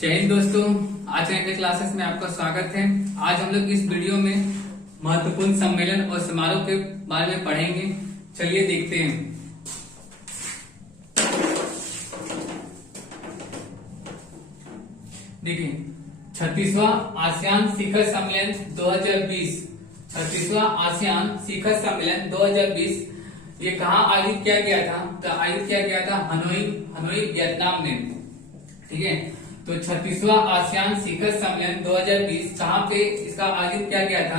जय हिंद दोस्तों, आज के क्लासेस में आपका स्वागत है। आज हम लोग इस वीडियो में महत्वपूर्ण सम्मेलन और समारोह के बारे में पढ़ेंगे। चलिए देखते हैं। देखिए, 36वां आसियान शिखर सम्मेलन 2020, 36वां आसियान शिखर सम्मेलन 2020 ये कहाँ आयोजित किया गया था? तो आयोजित किया गया था हनोई वियतनाम में। ठीक है, तो 36वां आसियान शिखर सम्मेलन 2020 कहाँ पे इसका आयोजित किया गया था?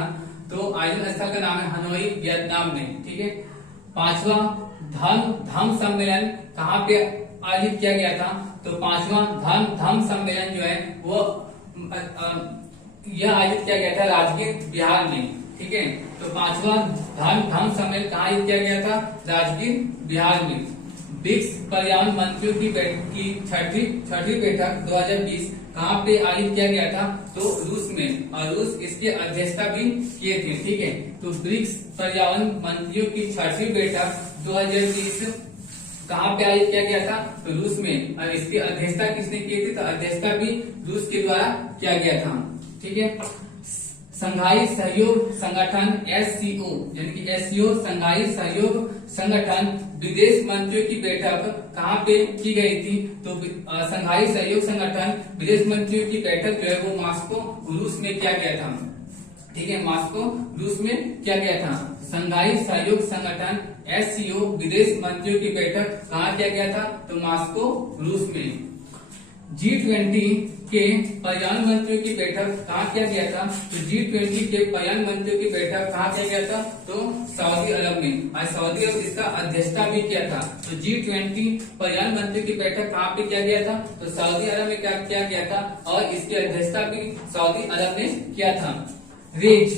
तो आयोजन स्थल का नाम है हनोई वियतनाम में। ठीक है, 5वां धम्म सम्मेलन कहाँ पे आयोजित किया गया था? तो 5वां धम्म सम्मेलन जो है वो यह आयोजित किया गया था राजगीर बिहार में। ठीक है, तो 5वां धम्म सम्मेलन कहाँ आयोजित किया गया था? राजगीर बिहार में। ब्रिक्स पर्यावरण मंत्रियों की छठी बैठक 2020 कहाँ पे आयोजित किया गया था? तो रूस में, और रूस इसकी अध्यक्षता भी किए थे। ठीक है, तो ब्रिक्स पर्यावरण मंत्रियों की छठी बैठक 2020 कहाँ पे आयोजित किया गया था? तो रूस में, और इसकी अध्यक्षता किसने की थी? तो अध्यक्षता भी रूस के द्वारा किया गया था। ठीक है, संघाई सहयोग संगठन SCO यानी कि SCO संघाई सहयोग संगठन विदेश मंत्रियों की बैठक कहाँ पे की गई थी? तो संघाई सहयोग संगठन विदेश मंत्रियों की बैठक जो है वो मॉस्को रूस में किया गया था। ठीक है, मॉस्को रूस में किया गया था। संघाई सहयोग संगठन SCO विदेश मंत्रियों की बैठक कहाँ किया गया था? तो मॉस्को रूस में। G20 के पर्यावरण मंत्रियों की बैठक कहाँ किया गया था? तो G20 के पर्यावरण मंत्रियों की बैठक कहाँ किया गया था? तो सऊदी अरब में, और सऊदी अरब इसका अध्यक्षता भी किया था। तो G20 पर्यावरण मंत्रियों की बैठक कहाँ पे किया गया था? तो सऊदी अरब में क्या किया गया था, और इसकी अध्यक्षता भी सऊदी अरब ने किया था। रेज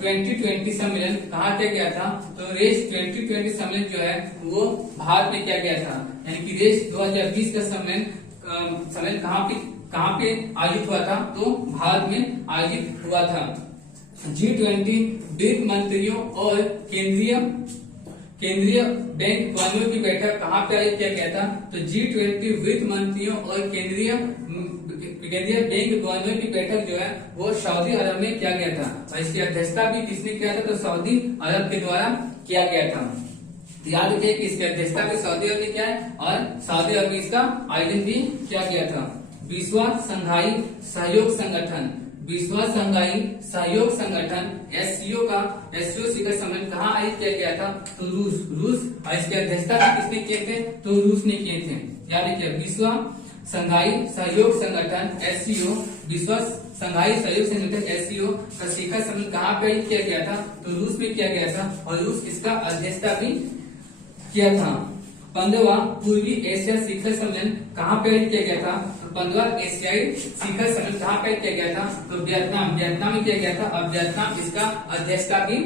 2020 सम्मेलन कहाँ किया गया था? तो रेज 2020 सम्मेलन जो है वो भारत में किया गया था। यानी कि रेज 2020 का सम्मेलन कहाँ पे आयोजित हुआ था? तो भारत में आयोजित हुआ था। G20 वित्त मंत्रियों और केंद्रीय बैंक गवर्नरों की बैठक कहाँ पे आयोजित किया गया था? तो G20 वित्त मंत्रियों और केंद्रीय बैंक गवर्नरों की बैठक जो है वो सऊदी अरब में किया गया था, और इसकी अध्यक्षता भी किसने किया था? तो सऊदी अरब के द्वारा किया गया था। याद रखिए कि इसकी अध्यक्षता भी सऊदी अरब ने किया है, और सऊदी अरब में इसका आयोजन भी किया गया था। 20वां संघाई सहयोग संगठन SCO शिखर सम्मेलन कहाँ आयोजित किया गया था? तो रूस, और इसकी अध्यक्षता भी किसने किए थे? तो रूस ने किए थे। याद रखिए, 20वां संघाई सहयोग संगठन SCO, 20वां संघाई सहयोग संगठन SCO का शिखर सम्मेलन कहाँ पे आयोजित किया गया था? तो रूस में किया गया था, और रूस इसका अध्यक्षता भी किया था। 15वां पूर्वी एशिया शिखर सम्मेलन कहाँ पे आयोजित किया गया था? तो 15वां एशियाई शिखर सम्मेलन कहाँ पे किया गया था? तो वियतनाम में किया गया था, और वियतनाम इसका अध्यक्षता भी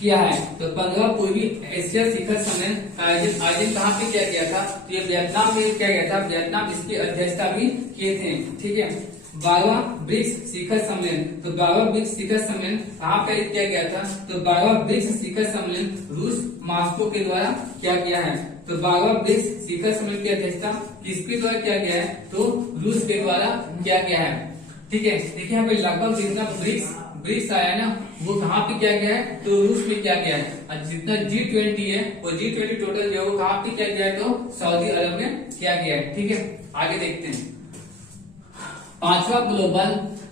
किया है। तो 15वां पूर्वी एशिया शिखर सम्मेलन का आयोजन कहाँ पे किया गया था? तो ये वियतनाम में किया गया था। वियतनाम इसकी अध्यक्षता भी किए थे। ठीक है, 12वां ब्रिक्स शिखर सम्मेलन, तो 12वां ब्रिक्स शिखर सम्मेलन कहाँ पे आयोजित किया गया था? तो 12वां ब्रिक्स शिखर सम्मेलन रूस मॉस्को के द्वारा किया गया है। तो 12वां ब्रिक्स शिखर सम्मेलन की अध्यक्षता किसके द्वारा किया गया है? तो रूस के द्वारा किया गया है। ठीक है, देखिए यहाँ पे लगभग जितना ब्रिक्स आया ना वो कहाँ पे किया गया है? तो रूस में किया गया है। और जितना G20 है वो G20 टोटल जो है वो कहाँ पे किया गया है? तो सऊदी अरब में किया गया है। ठीक है, आगे देखते हैं। 5वां ग्लोबल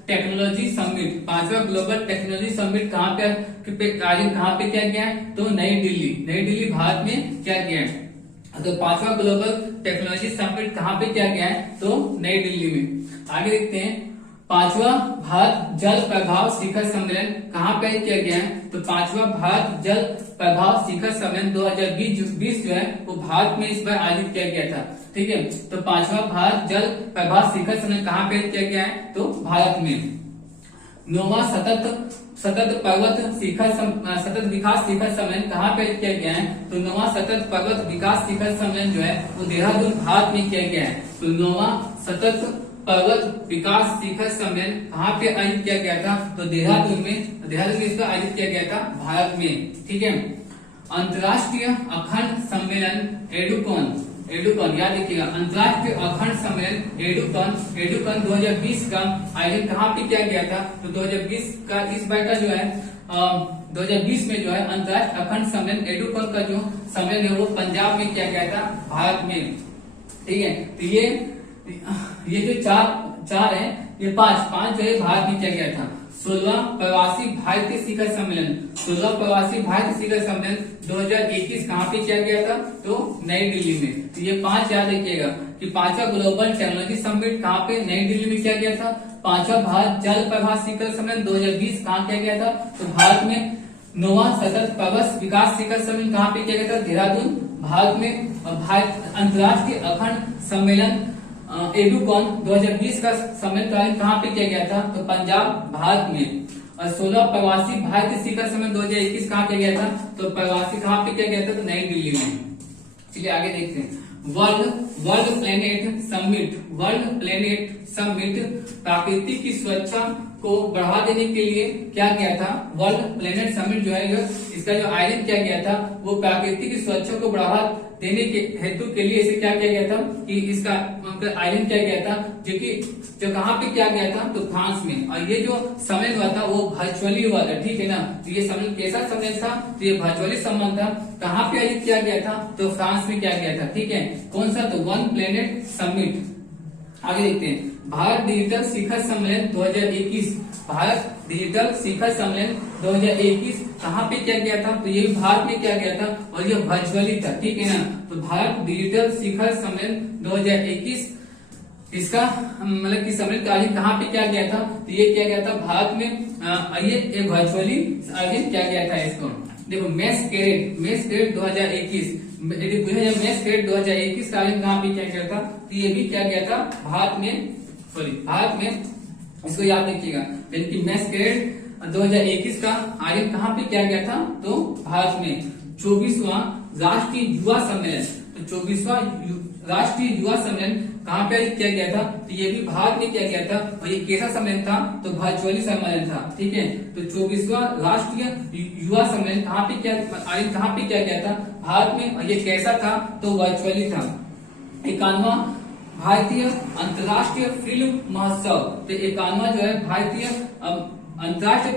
टेक्नोलॉजी समिट कहाँ पे किया गया है? तो नई दिल्ली भारत में किया गया है। तो 5वां ग्लोबल टेक्नोलॉजी समिट कहाँ पे किया गया है? तो नई दिल्ली में। आगे देखते हैं, 5वां भारत जल प्रभाव शिखर सम्मेलन कहाँ पे किया गया है? तो 5वां भारत जल प्रभाव शिखर सम्मेलन 2020 जो है वो भारत में इस बार आयोजित किया गया था। ठीक है, तो 5वां भारत जल प्रभाव शिखर सम्मेलन कहाँ पे किया गया है? तो भारत में। 9वां सतत विकास शिखर सम्मेलन कहाँ पे किया गया है? तो 9वां सतत पर्वत विकास शिखर सम्मेलन जो है वो देहरादून भारत में किया गया है। तो 9वां सतत पर्वत विकास शिखर सम्मेलन कहाँ पे आयोजित किया गया था? तो देहरादून में इसका आयोजित किया गया था भारत में। ठीक है, अंतर्राष्ट्रीय अखंड सम्मेलन एडुकॉन, याद रखिएगा अंतर्राष्ट्रीय अखंड सम्मेलन एडुकॉन 2020 का आयोजन कहाँ पे किया गया था? तो 2020 का इस बार का जो है 2020 में जो है अंतर्राष्ट्रीय अखंड सम्मेलन एडुकॉन का जो सम्मेलन है वो पंजाब में किया गया था, भारत में। ठीक है, तो ये जो चार है, ये पांच जो है भारत में किया गया था। 16वां प्रवासी भारतीय शिखर सम्मेलन 2021 कहाँ पे किया गया था? तो नई दिल्ली में। तो ये 5 याद रखिएगा कि 5वां ग्लोबल टेक्नोलॉजी समिट कहाँ पे? नई दिल्ली में किया गया था। 5वां भारत जल प्रवाह शिखर सम्मेलन 2020 कहाँ किया गया था? तो भारत में। 9वां सतत प्रवास विकास शिखर सम्मेलन कहाँ पे किया गया था? देहरादून, भारत में। और भारत अंतर्राष्ट्रीय अखंड सम्मेलन एडुकॉन 2020 का सम्मेलन कहाँ पे किया गया था? तो पंजाब, भारत में। और 16 प्रवासी भारतीय शिखर सम्मेलन 2021 कहाँ किया गया था? तो प्रवासी कहाँ पे किया गया था? तो नई दिल्ली में। चलिए आगे देखते हैं। वर्ल्ड प्लेनेट समिट प्राकृतिक की सुरक्षा को बढ़ावा देने के लिए क्या किया था? वर्ल्ड प्लेनेट समिट जो है इसका जो आयोजन किया गया था वो प्राकृतिक की सुरक्षा को बढ़ावा देने के हेतु के लिए इसे क्या किया गया था कि इसका आयोजन किया गया था, जो कहाँ पे किया गया था? तो फ्रांस में। और ये जो सम्मेलन हुआ था वो वर्चुअली हुआ था, ठीक है ना। तो ये सम्मेलन कैसा सम्मेलन था? तो ये वर्चुअली सम्मेलन था। कहाँ पे आयोजित किया गया था? तो फ्रांस में किया गया था, ठीक है। कौन सा? तो वन प्लेनेट समिट। आगे देखते हैं। भारत डिजिटल शिखर सम्मेलन 2021 भारत डिजिटल शिखर सम्मेलन 2021 कहाँ पे किया गया था? तो ये भारत में किया गया था और ये वर्चुअली था, ठीक है ना। तो भारत डिजिटल शिखर सम्मेलन 2021 इसका मतलब कि सम्मेलन का आयोजन कहाँ पे किया गया था? तो ये किया गया था भारत में। ये एक वर्चुअली आयोजन किया गया था इसको। देखो मेस कैडेट 2021 मेस कैडेट 2021 का आयोजन कहाँ पे किया गया था? तो ये भी किया गया था भारत में। इसको याद रखिएगा। यानी मेस कैडेट 2021 का आयोजन कहाँ पे किया गया था? तो भारत में। 24वां राष्ट्रीय युवा सम्मेलन, तो 24वां राष्ट्रीय युवा सम्मेलन कहाँ पे आयोजित किया गया था? तो ये भी भारत में किया गया था। और ये कैसा सम्मेलन था? तो वर्चुअली सम्मेलन था, ठीक है। तो 24वां राष्ट्रीय युवा सम्मेलन कहाँ पे किया गया था? भारत में। और ये कैसा था? तो वर्चुअली था। 51वां भारतीय अंतर्राष्ट्रीय फिल्म महोत्सव, तो 51वां जो है भारतीय अंतर्राष्ट्रीय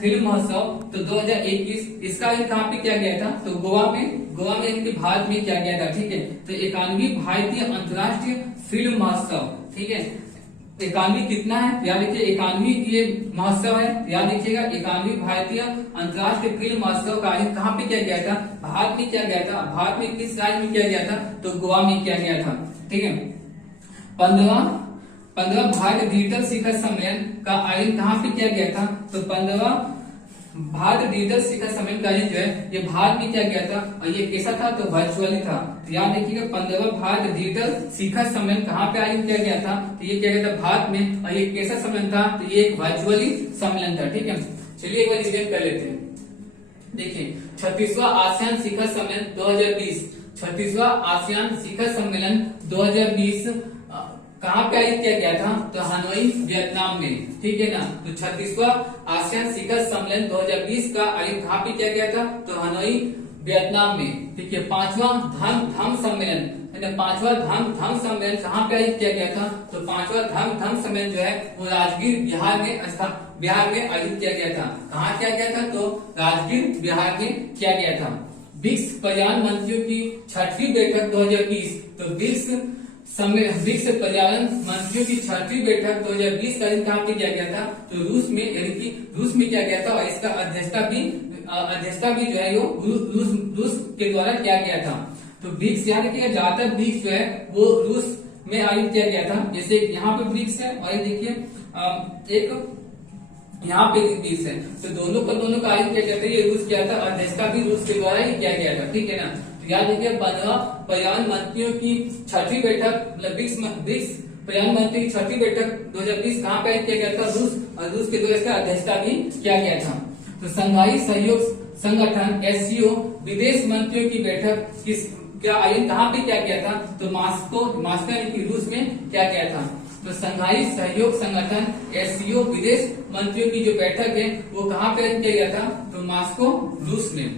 फिल्म महोत्सव तो 2021 इसका आयोजन कहाँ पे किया गया था? तो गोवा में यानी कि भारत में किया गया था, ठीक है। तो 91वीं भारतीय अंतर्राष्ट्रीय फिल्म महोत्सव, ठीक है। 91वीं कितना है? याद रखिए 91वीं ये महोत्सव है, याद रखिएगा। 91वीं भारतीय अंतर्राष्ट्रीय फिल्म महोत्सव का आयोजन कहाँ पे किया गया था? भारत में किया गया था। भारत में किस राज्य में किया गया था? तो गोवा में किया गया था, ठीक है। 15वां भारत डिजिटल शिखर सम्मेलन का आयोजन कहाँ पे किया गया था? तो 15वां भारत डिजिटल शिखर सम्मेलन का आयोजन जो है ये भारत में किया गया था। और ये कैसा था? तो वर्चुअली था। तो याद रखिएगा 15वां भारत डिजिटल शिखर सम्मेलन कहाँ पे आयोजन किया गया था? तो ये किया गया था भारत में। और ये कैसा सम्मेलन था? तो ये एक वर्चुअली सम्मेलन था, ठीक है। चलिए एक बार रिवीजन कर लेते हैं। देखिए 36वां आसियान शिखर सम्मेलन 2020 36वां आसियान शिखर सम्मेलन 2020 कहाँ पे आयोजित किया गया था? तो हनोई, वियतनाम में, ठीक है ना। तो 36वां आसियान शिखर सम्मेलन 2020 का आयोजन कहाँ पे किया गया था? तो हनोई, वियतनाम में, ठीक है। 5वां धम्म सम्मेलन 5वां धम्म सम्मेलन कहाँ पे आयोजित किया गया था? तो 5वां धम्म सम्मेलन जो है वो राजगीर, बिहार में आयोजित किया गया था। कहाँ किया गया था? तो राजगीर, बिहार में किया गया था। ब्रिक्स पर्यावरण मंत्रियों की 6वीं बैठक 2020 तो ब्रिक्स पर्यावरण मंत्रियों की 6वीं बैठक 2020 का आयोजन कहाँ पे किया गया था? तो रूस में, यानी कि रूस में किया गया था। और इसका अध्यक्षता भी जो है वो रूस के द्वारा किया गया था। तो ब्रिक्स याद रखिएगा, ज्यादातर ब्रिक्स जो है वो रूस में आयोजित किया गया था। जैसे यहाँ पे ब्रिक्स है और ये देखिए एक यहाँ पे ब्रिक्स है, तो दोनों का आयोजन किया गया था। ये रूस किया था, अध्यक्षता भी रूस के द्वारा ही किया गया था, ठीक है ना। तो याद रखिए 15वां पर्यावरण मंत्रियों की 6वीं बैठक ब्रिक्स पर्यावरण मंत्री की 6वीं बैठक 2020 कहाँ पे आयोजित किया गया था? रूस। और रूस के द्वारा इसका अध्यक्षता भी किया गया था। तो संघाई सहयोग संगठन SCO विदेश मंत्रियों की बैठक का आयोजन कहाँ पे किया गया था? तो मास्को यानी कि रूस में किया गया था। तो संघाई सहयोग संगठन SCO विदेश मंत्रियों की जो बैठक है वो कहाँ पे आयोजित किया गया था? तो मास्को, रूस में।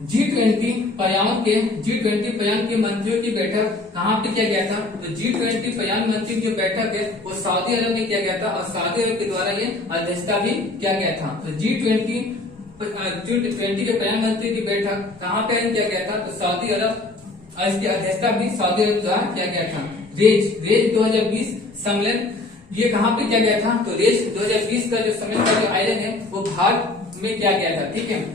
G20 पयान के मंत्रियों की बैठक कहाँ पे किया गया था? तो G20 पयान मंत्रियों की बैठक है वो सऊदी अरब में किया गया था और सऊदी अरब के द्वारा ये अध्यक्षता भी किया गया था। तो G20 के पयान मंत्रियों की बैठक कहाँ पे किया गया था? तो सऊदी अरब और इसकी अध्यक्षता भी सऊदी अरब द्वारा किया गया था। रेज 2020 सम्मेलन ये कहाँ पे किया गया था? तो रेज 2020 का जो सम्मेलन का जो आयोजन है वो भारत में किया गया था। ठीक है,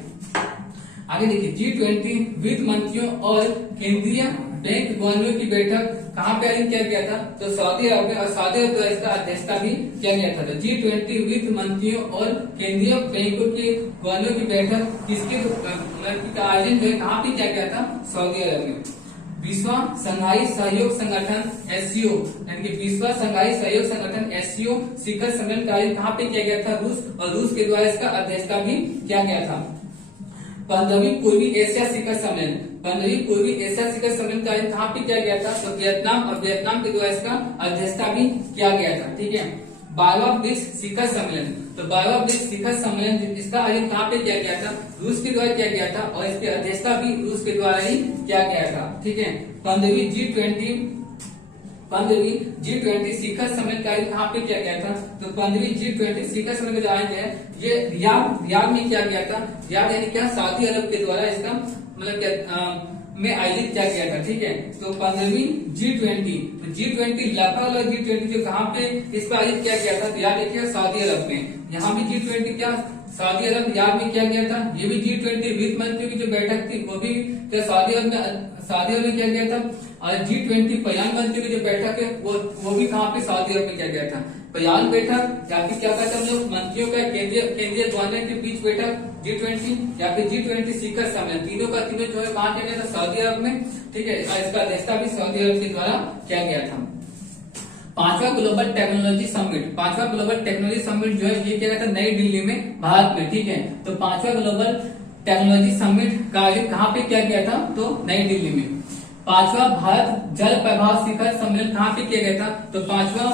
आगे देखिए G20 वित्त मंत्रियों और केंद्रीय बैंक गवर्नरों की बैठक कहाँ पे आयोजित किया गया था? तो सऊदी अरब में और सऊदी अरब द्वारा इसका अध्यक्षता भी किया गया था। तो G20 वित्त मंत्रियों और केंद्रीय बैंकों के गवर्नरों की बैठक किसके का आयोजन जो है कहाँ पे किया गया था? सऊदी अरब में। विश्व संघाई सहयोग संगठन SCO यानी कि विश्व संघाई सहयोग संगठन SCO शिखर सम्मेलन का आयोजन कहाँ पे किया गया था? रूस, और रूस के द्वारा इसका अध्यक्षता भी किया गया था। 15वीं पूर्वी एशिया शिखर सम्मेलन, 15वीं पूर्वी एशिया शिखर सम्मेलन का आयोजन कहाँ पे किया गया था? तो वियतनाम, और वियतनाम के द्वारा इसका अध्यक्षता भी किया गया था। ठीक है, 12वां ब्रिक्स शिखर सम्मेलन, तो 12वां ब्रिक्स शिखर सम्मेलन इसका आयोजन कहाँ पे किया गया था? रूस के द्वारा किया गया था और इसकी अध्यक्षता भी रूस के द्वारा ही किया गया था। ठीक है, 15वीं G20 शिखर सम्मेलन का आयोजन कहाँ पे किया गया था? तो 15वीं G20 शिखर सम्मेलन का जो आयोजन है ये रियाद में किया गया था। रियाद यानी क्या? सऊदी अरब के द्वारा इसका मतलब क्या में आयोजित किया गया था। ठीक है, तो 15वीं G20 लाहौर G20 जो कहाँ पे इसका आयोजित किया गया था? तो याद रखिए सऊदी अरब में। यहाँ भी G20 क्या सऊदी अरब रियाद में किया गया था। ये भी G20 वित्त मंत्रियों की जो बैठक थी वो भी क्या सऊदी अरब में किया गया था। और G20 पयान मंत्रियों की जो बैठक है वो भी कहाँ पे? सऊदी अरब में किया गया था। पयान बैठक या फिर क्या कहते हैं हम लोग मंत्रियों का केंद्रीय गवर्नर के बीच बैठक G20 या फिर G20 शिखर सम्मेलन, तीनों का तीनों जो है कहाँ किया गया था? सऊदी अरब में। ठीक है, इसका अध्यक्षता भी सऊदी अरब के द्वारा किया गया था। 5वां ग्लोबल टेक्नोलॉजी समिट जो है ये क्या कहता है? नई दिल्ली में भारत में। ठीक है, तो 5वां ग्लोबल टेक्नोलॉजी समिट का आयोजन कहाँ पे किया गया था? तो नई दिल्ली में। 5वां भारत जल प्रवाह शिखर सम्मेलन कहाँ पे किया गया था? तो 5वां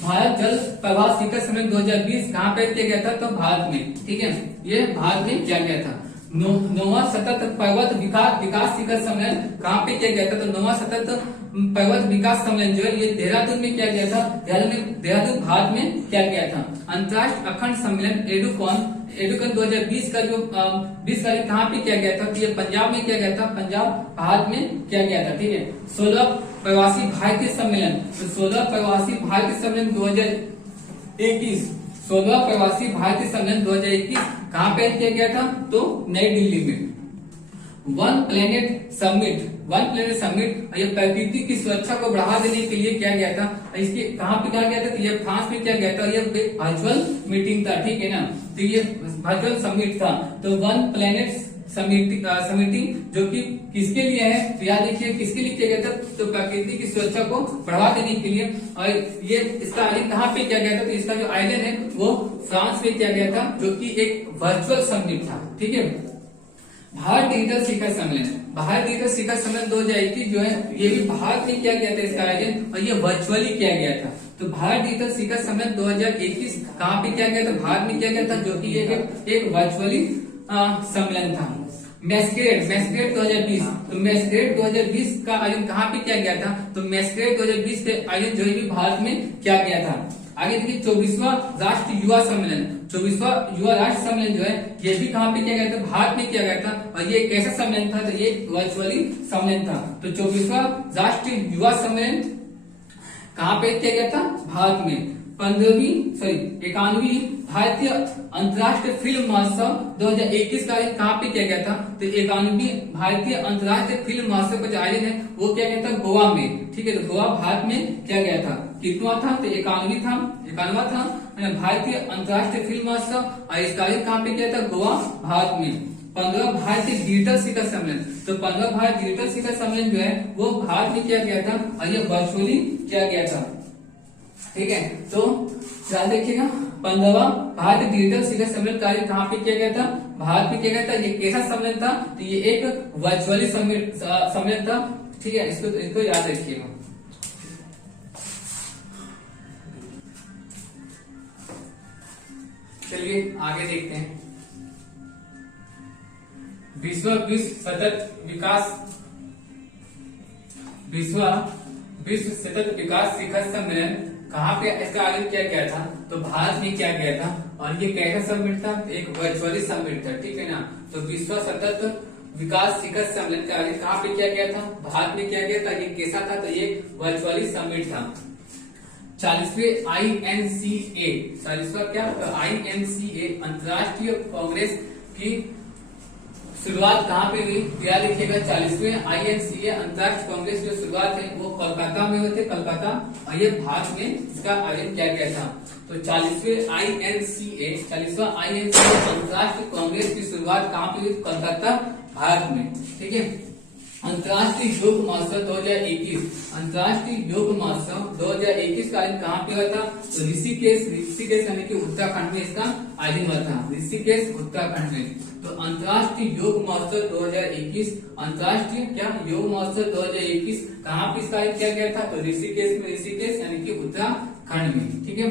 भारत जल प्रवाह शिखर सम्मेलन 2020 कहाँ पे किया गया था? तो भारत में। ठीक है, ये भारत में किया गया था। 9वां सतत पर्वत विकास शिखर सम्मेलन कहाँ पे किया गया था? तो 9वां सतत पर्वत विकास सम्मेलन जो है ये देहरादून में किया गया था। देहरादून भारत में किया गया था। अंतर्राष्ट्रीय अखंड सम्मेलन एडुकॉन 2020 का जो 20 का कहाँ पे किया गया था? तो ये पंजाब में किया गया था। पंजाब भारत में किया गया था। ठीक है, 16 प्रवासी भारतीय सम्मेलन, तो 16 प्रवासी भारतीय सम्मेलन 2021 16वां प्रवासी भारतीय सम्मेलन 2021 कहाँ पे किया गया था? तो नई दिल्ली में। वन प्लेनेट समिट ये प्रकृति की सुरक्षा को बढ़ावा देने के लिए किया गया था। इसके कहाँ पे किया गया था? तो ये फ्रांस में किया गया था। ये वर्चुअल मीटिंग था। ठीक है ना, तो ये वर्चुअल समिट था। तो वन प्लेनेट समिति जो कि किसके लिए है? तो याद देखिए किसके लिए किया गया था? तो प्रकृति की सुरक्षा को बढ़ावा देने के लिए। और ये इसका आयोजन कहाँ पे किया गया था? तो इसका जो आयोजन है वो फ्रांस में किया गया था, जो कि एक वर्चुअल समिट था। ठीक है, भारत डिजिटल शिखर सम्मेलन 2021 जो है ये भी भारत में किया गया था इसका आयोजन, और ये वर्चुअली किया गया था। तो भारत डिजिटल शिखर सम्मेलन 2021 कहाँ पे किया गया था? भारत में किया गया था, जो कि एक वर्चुअली सम्मेलन था। मैस्करेड 2020, तो मैस्करेड 2020 का आयोजन कहाँ पे किया गया था? तो मैस्करेड 2020 के आयोजन जो है भारत में किया गया था। आगे देखिए 24वां राष्ट्रीय युवा सम्मेलन, 24वां युवा राष्ट्र सम्मेलन जो है ये भी कहाँ पे किया गया था? भारत में किया गया था। और ये कैसा सम्मेलन था? तो ये वर्चुअली सम्मेलन था। तो 24वां राष्ट्रीय युवा सम्मेलन कहाँ पे किया गया था? भारत में। 51वीं भारतीय अंतर्राष्ट्रीय फिल्म महोत्सव 2021 का आयोजन कहाँ पे किया गया था? तो 51वीं भारतीय अंतर्राष्ट्रीय फिल्म महोत्सव का जो आयोजन है वो किया गया था गोवा में। ठीक है, तो गोवा भारत में किया गया था। कितवा था? तो 51वां था भारतीय अंतर्राष्ट्रीय फिल्म महोत्सव, और इसका आयोजन कहाँ पे किया था? गोवा भारत में। 15वां भारतीय डिजिटल शिखर सम्मेलन, तो 15वां भारत डिजिटल शिखर सम्मेलन जो है वो भारत में किया गया था और ये वर्चुअली किया गया था। ठीक है, तो ध्यान देखिएगा 15वां भारतीय डिजिटल शिखर सम्मेलन कार्य कहाँ पे किया गया था? भारत में किया गया था। ये कैसा सम्मेलन था? तो ये एक वर्चुअली सम्मेलन था। ठीक है, इसको याद रखिएगा। चलिए आगे देखते हैं। विश्व सतत विकास शिखर सम्मेलन कहाँ पे इसका आयोजन किया गया था? तो भारत में किया गया था। और ये कैसा समिट था? एक वर्चुअली समिट था, ठीक है ना। तो विश्व सतत विकास शिखर सम्मेलन का आयोजन कहाँ पे किया गया था? भारत में किया गया था। ये कैसा था? तो ये वर्चुअली समिट था। 40वें INCA, 40वां क्या? INCA अंतर्राष्ट्रीय कांग्रेस की शुरुआत कहाँ पे हुई? क्या लिखिएगा? 40वें INCA अंतर्राष्ट्रीय कांग्रेस की शुरुआत है वो कोलकाता में हुए थे, कोलकाता। और ये भारत में इसका आयोजन किया गया था। तो 40वां INCA अंतर्राष्ट्रीय कांग्रेस की शुरुआत कहाँ पे हुई? कोलकाता, भारत में, ठीक है। अंतर्राष्ट्रीय योग महोत्सव 2021, अंतर्राष्ट्रीय योग महोत्सव 2021 का आयोजन कहाँ पे हुआ था? तो ऋषिकेश यानी कि उत्तराखंड में इसका आयोजन हुआ था, ऋषिकेश उत्तराखंड में। तो अंतर्राष्ट्रीय योग महोत्सव 2021, अंतर्राष्ट्रीय क्या योग महोत्सव 2021 कहाँ पे इसका आयोजन किया गया था? तो ऋषिकेश में, ऋषिकेश यानी कि उत्तराखंड में, ठीक है।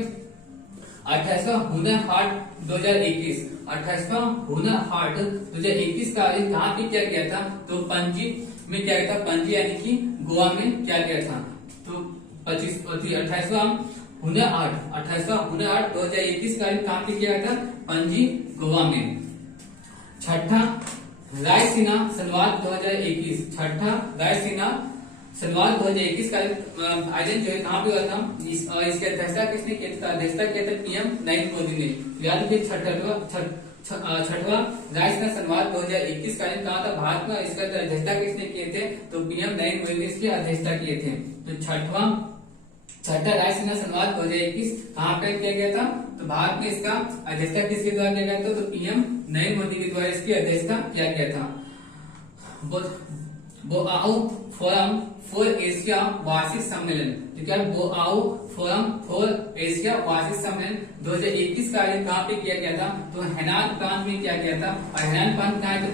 28वां हुनर हाट 2021, 28वां हुनर हाट 2021 का आयोजन कहाँ पे किया गया था? तो पणजी में किया गया था, पणजी यानी कि गोवा में किया गया था। तो 28वां हुनर हाट 2021 का आयोजन कहाँ पे किया गया था? पणजी, गोवा में। छठा रायसीना संवाद 2021, छठा रायसीना संवाद 2021 का आयोजन जो है कहाँ पे हुआ था? इसकी अध्यक्षता किसने की था? अध्यक्षता किया था PM नरेंद्र मोदी ने। याद रखिए छठवां रायसीना संवाद 2021 का आयोजन कहाँ था? भारत में। इसका अध्यक्षता किसने किए थे? तो PM नरेंद्र मोदी ने इसकी अध्यक्षता किए थे। तो छठा रायसीना संवाद 2021 कहाँ पे किया गया था? तो भारत में। इसका अध्यक्षता किसके द्वारा किया गया था? तो PM नरेंद्र मोदी के द्वारा इसकी अध्यक्षता किया गया था। बोआओ फोरम फॉर एशिया वार्षिक सम्मेलन, तो क्या बोआओ फोरम फॉर एशिया वार्षिक सम्मेलन 2021 का आयोजन कहाँ पे किया गया था? तो हेनान प्रांत में किया गया था। और हेनान प्रांत कहाँ है? तो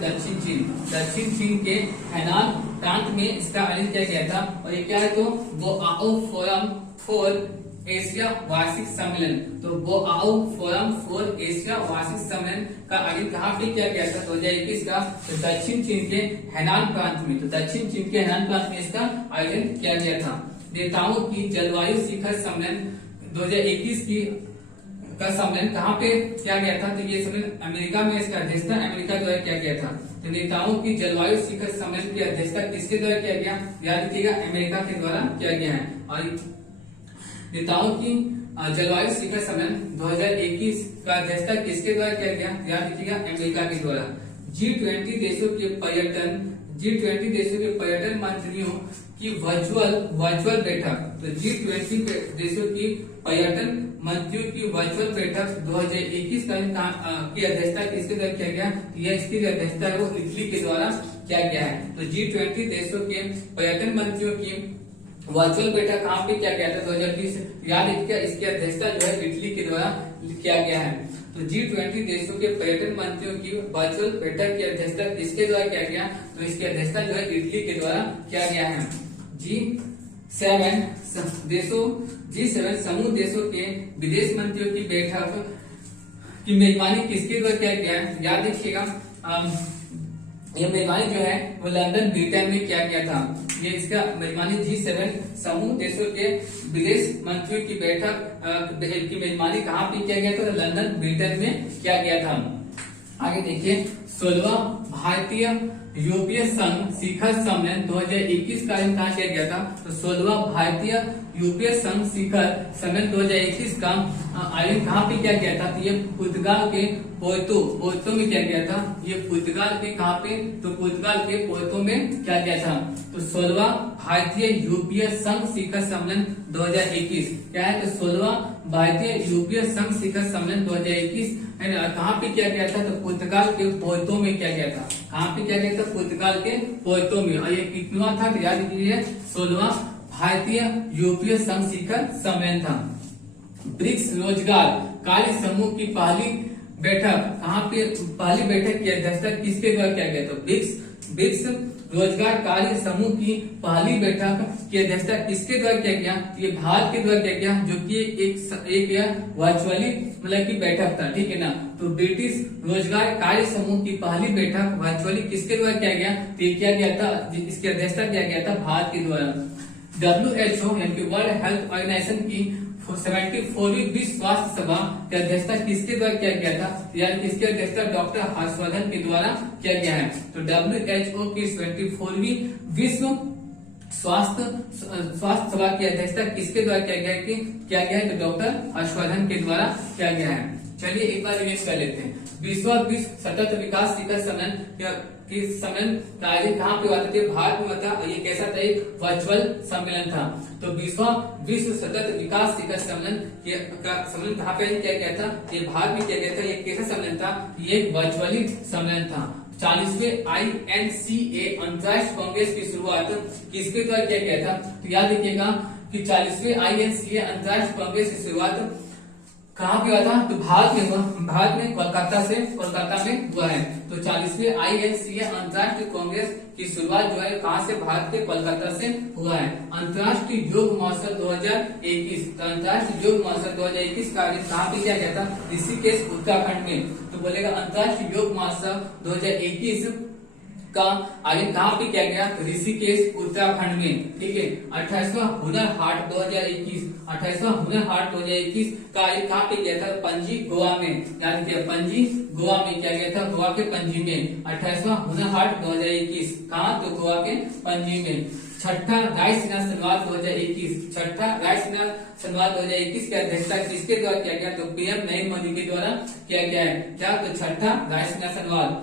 दक्षिण चीन के हेनान प्रांत में इसका आयोजन किया गया था। और ये क्या है? तो बोआओ फोरम फॉर एशिया वार्षिक सम्मेलन। तो बोआओ फोरम फॉर एशिया वार्षिक सम्मेलन का आयोजन कहाँ पे किया गया था? 2021 का। तो दक्षिण चीन के हेनान प्रांत में, तो दक्षिण चीन के हेनान प्रांत में इसका आयोजन किया गया था। नेताओं की जलवायु शिखर सम्मेलन 2021 की का सम्मेलन कहाँ पे किया गया था? तो ये सम्मेलन अमेरिका में, इसका अध्यक्षता अमेरिका द्वारा किया गया था। तो नेताओं की जलवायु शिखर सम्मेलन की अध्यक्षता किसके द्वारा किया गया? याद रखिएगा, अमेरिका के द्वारा किया गया है। और नेताओं की जलवायु शिखर सम्मेलन 2021 का अध्यक्षता किसके द्वारा किया गया? याद रखिएगा, अमेरिका के द्वारा। G20 देशों के पर्यटन मंत्रियों की वर्चुअल बैठक। तो G20 देशों की पर्यटन मंत्रियों की वर्चुअल बैठक 2021 की अध्यक्षता किसके द्वारा किया गया? यह इसकी अध्यक्षता है वो इटली के द्वारा किया गया है। तो G20 देशों के पर्यटन मंत्रियों की वर्चुअल बैठक कहाँ पे किया गया था? 2020। याद रखिएगा, इसकी अध्यक्षता जो है इटली के द्वारा किया गया है। तो G20 देशों के पर्यटन मंत्रियों की वर्चुअल बैठक की अध्यक्षता किसके द्वारा किया गया? तो इसकी अध्यक्षता जो है इटली के द्वारा किया गया है। G7 समूह देशों के विदेश मंत्रियों की बैठक की मेजबानी किसके द्वारा किया गया है? याद रखिएगा, ये मेजबानी जो है वो लंदन, ब्रिटेन में किया गया था। ये इसका मेजबानी G7 समूह देशों के विदेश मंत्रियों की बैठक की मेजबानी कहाँ पे किया गया था? तो लंदन, ब्रिटेन में किया गया था। आगे देखिए, 16वां भारतीय यूरोपीय संघ शिखर सम्मेलन 2021 का आयोजन कहाँ किया गया था? तो 16वां भारतीय यूरोपीय संघ शिखर सम्मेलन 2021 का आयोजन कहाँ पे किया गया था? तो ये पुर्तगाल के पोर्तो में किया गया था। ये पुर्तगाल के कहाँ पे? तो पुर्तगाल के पोर्तो में किया गया था। तो 16वां भारतीय यूरोपीय संघ शिखर सम्मेलन 2021 क्या है? तो 16वां भारतीय यूरोपीय संघ शिखर सम्मेलन 2021 कहाँ पे किया गया था? तो पुर्तगाल के पोर्तो में किया गया था। कहाँ पे किया गया था? पुर्तगाल के पोर्तो में। और ये कितना था? याद कीजिए, 16वां भारतीय यूरोपीय संघ शिखर सम्मेलन था। ब्रिक्स रोजगार कार्य समूह की पहली बैठक कहाँ पे? पहली बैठक की अध्यक्षता किसके द्वारा किया गया? तो ब्रिक्स रोजगार कार्य समूह की पहली बैठक की अध्यक्षता किसके द्वारा किया गया? ये भारत के द्वारा किया गया, जो कि एक वर्चुअली मतलब की बैठक था, ठीक है ना। तो ब्रिटिश रोजगार कार्य समूह की पहली बैठक वर्चुअली किसके द्वारा किया गया? तो ये किया गया था, इसकी अध्यक्षता किया गया था भारत के द्वारा। WHO यानी कि वर्ल्ड हेल्थ ऑर्गेनाइजेशन की 74वीं विश्व स्वास्थ्य सभा की अध्यक्षता किसके द्वारा किया गया था? यानी किसकी अध्यक्षता? डॉक्टर हर्षवर्धन के द्वारा किया गया है। तो WHO की 74वीं विश्व स्वास्थ्य सभा की अध्यक्षता किसके द्वारा किया गया है? तो डॉक्टर हर्षवर्धन के द्वारा किया गया है। चलिए एक बार रिवीज कर लेते हैं। विश्व सतत विकास शिखर सम्मेलन की सम्मेलन का आयोजन कहाँ पे हुआ था? भारत में था। ये कैसा था? एक वर्चुअल सम्मेलन था। तो विश्व सतत विकास शिखर सम्मेलन का सम्मेलन कहाँ पे किया गया था? ये भारत में किया गया था। ये कैसा सम्मेलन था? ये एक वर्चुअली सम्मेलन था। 40वें INCA अंतर्राष्ट्रीय कांग्रेस की शुरुआत किसके द्वारा किया गया था? तो याद रखिएगा कि 40वें INCA अंतर्राष्ट्रीय कांग्रेस की शुरुआत कहाँ पे हुआ था? तो भारत में हुआ। भारत में कोलकाता में हुआ है। तो 40वें INCA अंतर्राष्ट्रीय कांग्रेस की शुरुआत जो है कहाँ से? भारत के कोलकाता से हुआ है। अंतर्राष्ट्रीय योग महोत्सव 2021, तो अंतर्राष्ट्रीय योग महोत्सव 2021 का आयोजन कहाँ पे किया गया था? ऋषिकेश उत्तराखंड में। तो बोलेगा अंतर्राष्ट्रीय योग महोत्सव 2021 का आयोजन कहाँ पे किया गया? ऋषिकेश उत्तराखंड में, ठीक है। 28वां हुनर हाट 2021, 28वां हुनर हाट 2021 का आयोजन कहाँ पे किया था? पणजी गोवा में। याद किया, पणजी गोवा में किया गया था, गोवा के पणजी में। 28वां हुनर हाट 2021 कहाँ? तो गोवा के पणजी में। छठा राष्ट्रीय सेना संवाद 2021, छठा राष्ट्रीय सेना संवाद 2021 की अध्यक्षता किसके द्वारा किया गया? तो PM नरेंद्र मोदी के द्वारा किया गया है। क्या? तो छठा राष्ट्रीय सेना संवाद।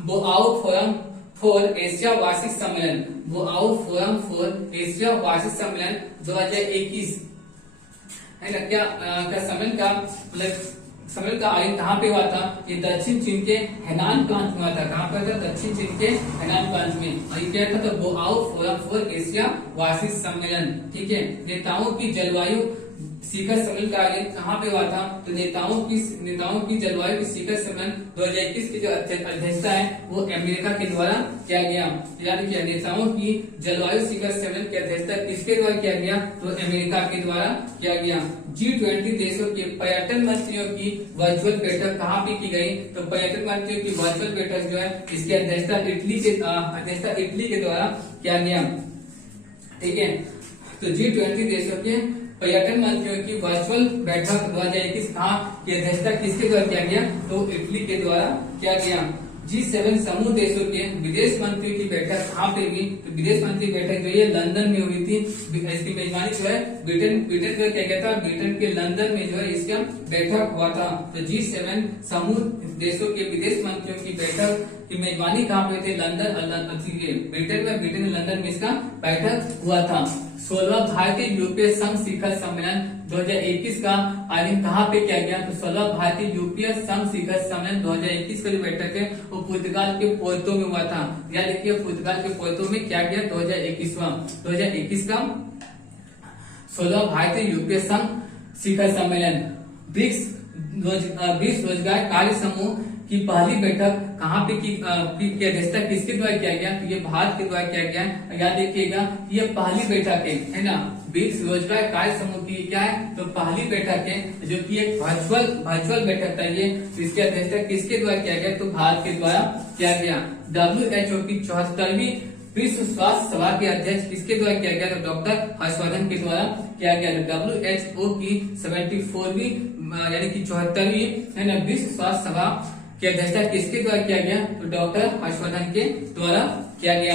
बोआओ फोरम फॉर एशिया वार्षिक सम्मेलन, बोआओ फोरम फॉर एशिया वार्षिक सम्मेलन 2021 है ना। क्या सम्मेलन का मतलब सम्मेलन का आयोजन कहाँ पे हुआ था? ये दक्षिण चीन के हेनान प्रांत में हुआ था। कहाँ पर था? दक्षिण चीन के हेनान प्रांत में। और ये क्या था? तो बोआओ फोरम फॉर एशिया वार्षिक सम्मेलन, ठीक है। नेताओं की जलवायु शिखर सम्मेलन का आयोजन कहाँ पे हुआ था? तो नेताओं की जलवायु शिखर सम्मेलन 2021 की जो अध्यक्षता है वो अमेरिका के द्वारा किया गया। याद किया, नेताओं की जलवायु शिखर सम्मेलन की अध्यक्षता किसके द्वारा किया गया? तो अमेरिका के द्वारा किया गया। G20 देशों के पर्यटन मंत्रियों की वर्चुअल बैठक कहाँ पे की गई? तो पर्यटन मंत्रियों की वर्चुअल बैठक जो है इसकी अध्यक्षता इटली के द्वारा किया गया, ठीक है। तो G20 देशों के पर्यटन मंत्रियों की वर्चुअल बैठक 2021 कहाँ की अध्यक्षता किसके द्वारा किया गया? तो इटली के द्वारा किया गया। G7 समूह देशों के विदेश मंत्रियों की बैठक कहाँ पे हुई? तो विदेश मंत्री बैठक जो है लंदन में हुई थी। इसकी मेजबानी जो है ब्रिटेन का किया गया था। ब्रिटेन के लंदन में जो है इसका बैठक हुआ था। तो G7 समूह देशों के विदेश मंत्रियों की बैठक की मेजबानी कहाँ पे थे? ब्रिटेन में लंदन में इसका बैठक हुआ था। 16वां भारतीय यूरोपीय संघ शिखर सम्मेलन 2021 का आयोजन कहाँ पे किया गया? तो 16वां भारतीय यूरोपीय संघ शिखर सम्मेलन 2021 का जो बैठक है वो पुर्तगाल के पोर्तो में हुआ था। याद देखिए, पुर्तगाल के पोर्तो में क्या गया? 2021 का 16वां भारतीय यूरोपीय संघ शिखर सम्मेलन। ब्रिक्स रोजगार कार्य समूह की पहली बैठक कहाँ पे की अध्यक्षता किसके द्वारा किया गया? तो ये भारत के द्वारा किया गया। याद देखिएगा, ये पहली बैठक है ना। ब्रिक्स रोजगार कार्य समूह की क्या है? तो पहली बैठक है, जो कि एक वर्चुअल बैठक था ये। तो इसकी अध्यक्षता किसके द्वारा किया गया? तो भारत के द्वारा किया गया। WHO की 74वीं विश्व स्वास्थ्य सभा के अध्यक्ष किसके द्वारा किया गया? तो डॉक्टर हर्षवर्धन के द्वारा किया गया। WHO की 74वीं यानी कि 74वीं है ना विश्व स्वास्थ्य सभा की अध्यक्षता किसके द्वारा किया गया? तो डॉक्टर हर्षवर्धन के द्वारा किया गया।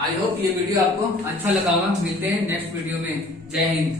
आई होप ये वीडियो आपको अच्छा लगा होगा। मिलते हैं नेक्स्ट वीडियो में। जय हिंद।